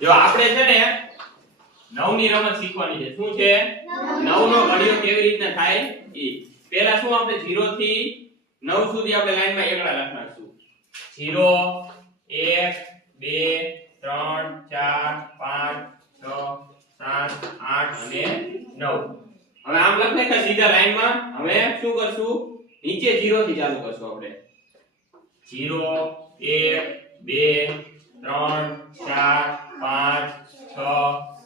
જો આપણે છે ને 9 ની રમત શીખવાની છે. શું છે? 9 નો ઘડિયો કેવી રીતના થાય ઈ. પહેલા શું આપણે 0 થી 9 સુધી આપણે લાઈનમાં એકડા લખનારશું. 0 1 2 3 4 5 6 7 8 અને 9. હવે આમ લખ નાખ્યા સીધા લાઈનમાં. હવે શું કરશું? નીચે 0 થી ચાલુ કરશું આપણે. 0 1 2 3 4 5 6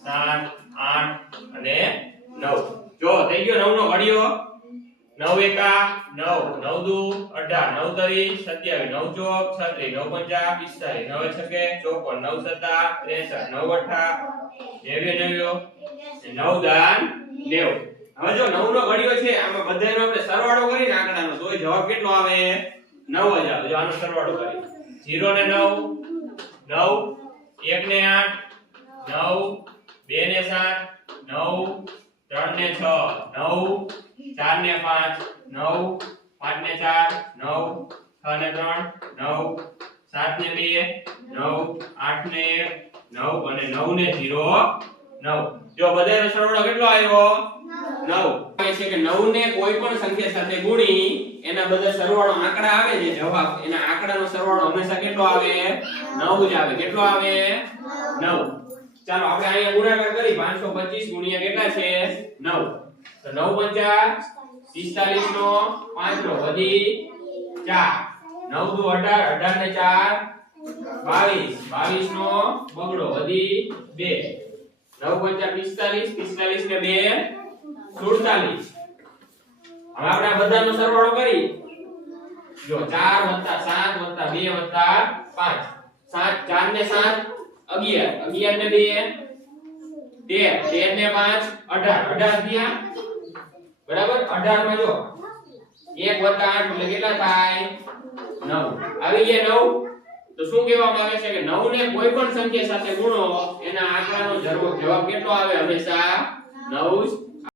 7 8 અને 9. જો થઈ ગયો 9 નો ઘડિયો. 9 એકા 9 9 દુ 18 9 તરી 27 9 ચોક 36 9 પંચા 45 9 છકે 54 9 સત્તા 63 9 અઠા 90 9 દાન 90. હવે જો 9 નો ઘડિયો છે આમાં બધાનો આપણે સરવાળો કરીને આંકડાનો તો જવાબ કેટલો આવે? 9 જ આવે. જો આનો સરવાળો કરીએ 0 ને 9 9 1 ને 8 9 2 ને 7 9 3 ને 6 9 4 ને 5 9 5 ને 4 9 6 ને 3 9 7 ને 2 9 8 ને 1 9 અને 9 ને 0 9. જો બધાનો સરવાળો કેટલો આવ્યો? 9. કહે છે કે 9 ને કોઈ પણ સંખ્યા સાથે ગુણી એના બધા સરવાળો આંકડા આવે છે જવાબ એના આંકડાનો સરવાળો હંમેશા કેટલો આવે? 9 જ આવે. કેટલો આવે? 9. ચાલો આપણે અહીંયા ગુણાકાર કરી 525 ગુણ્યા કેટલા છે? 9. તો 9 પંચા 45 નો 5 નો વધી 4 9 દુ 18 18 ને 4 22 22 નો બગડો વધી 2 9 પંચા 45 45 ને 2 47. હવે આપણે આ બધાનો સરવાળો કરી જો 4 7 2 5 7 4 ને 7 11 11 ને 2 13 13 ને 5 18 18 થયા બરાબર. 18 માં જો 1 + 8 એટલે કેટલા થાય? 9. આવી ગયા 9. તો શું કહેવામાં આવે છે કે 9 ને કોઈ પણ સંખ્યા સાથે ગુણો એના આંકડાનો જવાબ કેટલો આવે? હંમેશા 9 જ